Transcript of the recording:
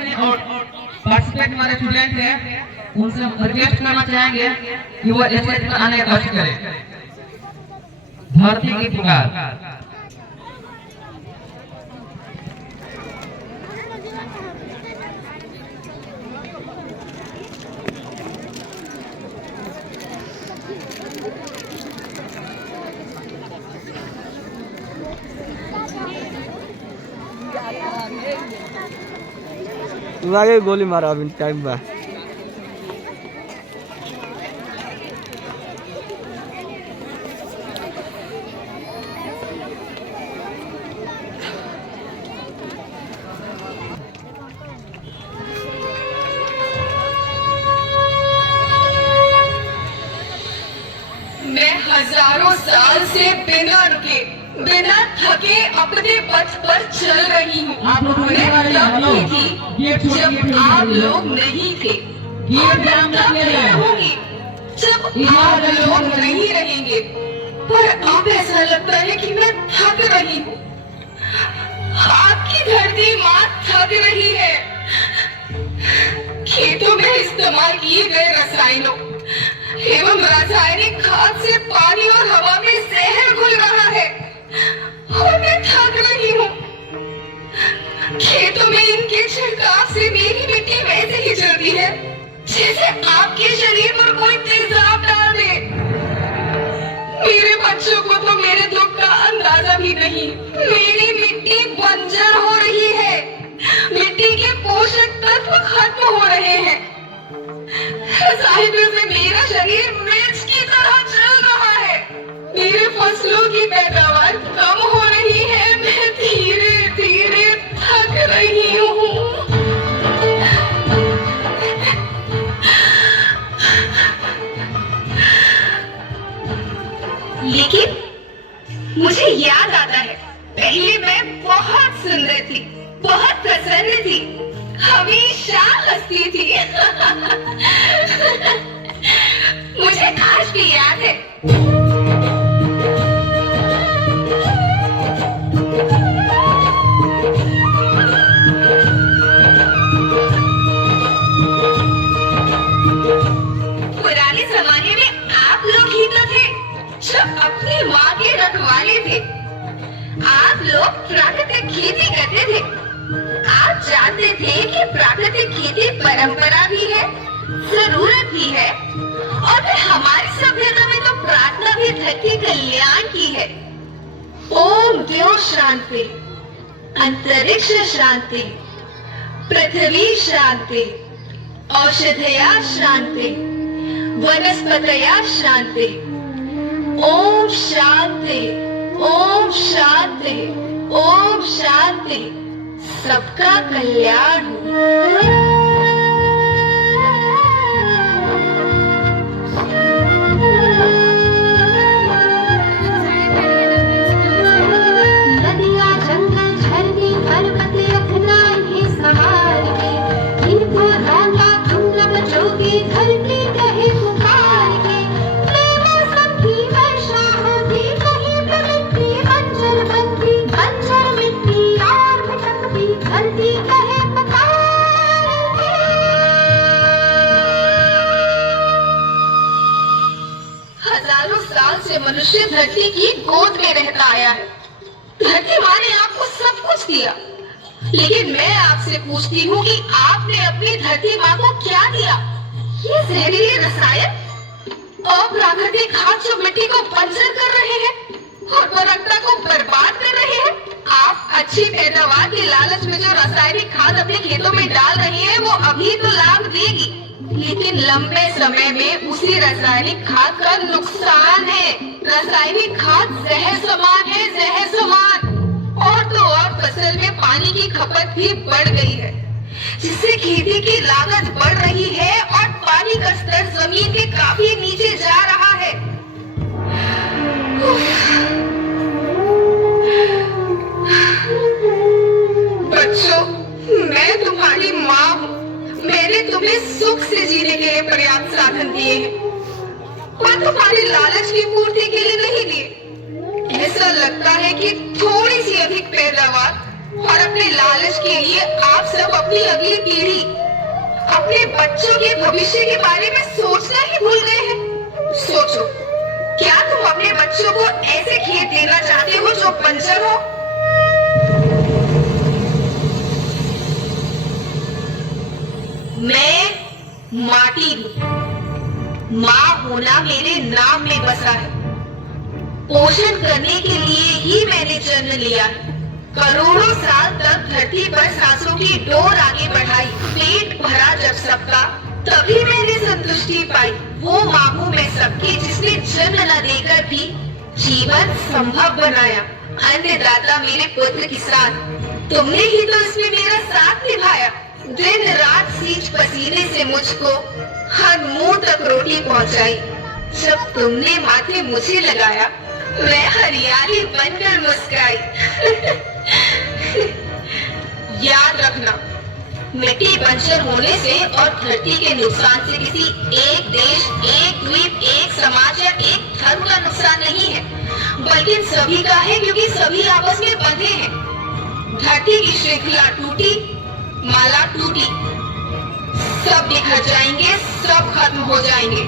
जितने और पार्टिसिपेट हमारे स्टूडेंट हैं उनसे रिक्वेस्ट करना चाहेंगे कि वो स्टेज पर आने का कोशिश करें। धरती की पुकार। तू आगे गोली मारा अभी टाइम बा। मैं हजारों साल से बिना रुके बिना थके अपने पथ पर चल रही हूँ। मैं तब थी जब आप लोग नहीं थे और मैं तब रहूंगी जब आप लोग नहीं रहेंगे। पर अब ऐसा लगता है कि मैं थक रही हूँ। आपकी धरती माँ थक रही है। खेतों में इस्तेमाल किए गए रसायनों एवं रासायनिक खाद से पानी और हवा में जहर घुल रहा है और मैं थक रही हूँ। खेतों में इनके छिड़काव से मेरी मिट्टी वैसे ही चलती है जैसे आपके शरीर पर कोई तेजाब डाल दे। मेरे बच्चों को तो मेरे दुख का अंदाजा भी नहीं। मेरी मिट्टी बंजर हो रही है। मिट्टी के पोषक तत्व खत्म हो रहे हैं। रसायनों से मेरा शरीर मिर्च की तरह जल रहा है। मेरे फसलों की पैदावार कम हो रही है। मैं धीरे धीरे थक रही हूँ। लेकिन मुझे याद आता है पहले मैं बहुत सुंदर थी, बहुत प्रसन्न थी, हमेशा हंसती थी। मुझे आज भी याद है। पुराने जमाने में आप लोग ही तो थे जो अपनी माँ के रखवाले थे। आप लोग प्राकृतिक खेती करते थे। आप जानते थे कि प्राकृतिक खेती परंपरा भी है, जरूरत भी है और फिर हमारी सभ्यता में तो प्रार्थना भी धरती कल्याण की है। ओम द्यो शांति, अंतरिक्ष शांति, पृथ्वी शांति, औषधया शांति, वनस्पतया शांति। ओम शांति, ओम शांति, ओम शांति। सबका कल्याण हो। मनुष्य धरती की गोद में रहता आया है। धरती माँ ने आपको सब कुछ दिया, लेकिन मैं आपसे पूछती हूँ कि आपने अपनी धरती माँ को क्या दिया? ये जहरीले रसायन और प्राकृतिक खाद जो मिट्टी को बंजर कर रहे हैं और उर्वरकता को बर्बाद कर रहे हैं। आप अच्छी पैदावार के लालच में जो रासायनिक खाद अपने खेतों में डाल रही हैं, वो अभी तो लाभ देगी, लेकिन लंबे समय में उसी रासायनिक खाद का नुकसान है। रासायनिक खाद जहर समान है, जहर समान। और तो और फसल में पानी की खपत भी बढ़ गई है, जिससे खेती की लागत बढ़ रही है और पानी का स्तर जमीन के काफी नीचे जा रहा है। बच्चों, मैं तुम्हारी माँ हूँ। मैंने तुम्हें सुख से जीने के लिए पर्याप्त साधन दिए हैं, पर तुम्हारी लालच की पूर्ति के लिए नहीं दिए। ऐसा लगता है कि थोड़ी सी अधिक पैदावार और अपने लालच के लिए आप सब अपनी अगली पीढ़ी, अपने बच्चों के भविष्य के बारे में सोचना ही भूल गए हैं। सोचो, क्या तुम अपने बच्चों को ऐसे खेत देना चाहते हो जो बंजर हो? मैं माटी हूँ। माँ होना मेरे नाम में बसा है। पोषण करने के लिए ही मैंने जन्म लिया है। करोड़ों साल तक धरती पर सांसों की डोर आगे बढ़ाई। पेट भरा जब सबका, तभी मैंने संतुष्टि पाई। वो माँ हूँ मैं सबकी, जिसने जन्म न देकर भी जीवन संभव बनाया। अन्नदाता मेरे पुत्र किसान, तुमने ही तो इसमें मेरा साथ निभाया। दिन रात सींच पसीने से मुझको हर मुंह तक रोटी पहुंचाई। जब तुमने माथे मुझे लगाया, मैं हरियाली बनकर मुस्काई। याद रखना, मिट्टी बंजर होने से और धरती के नुकसान से किसी एक देश, एक द्वीप, एक समाज या एक धर्म का नुकसान नहीं है, बल्कि सभी का है, क्योंकि सभी आपस में बंधे हैं। धरती की श्रृंखला टूटी, माला टूटी, सब बिखर जाएंगे, सब खत्म हो जाएंगे।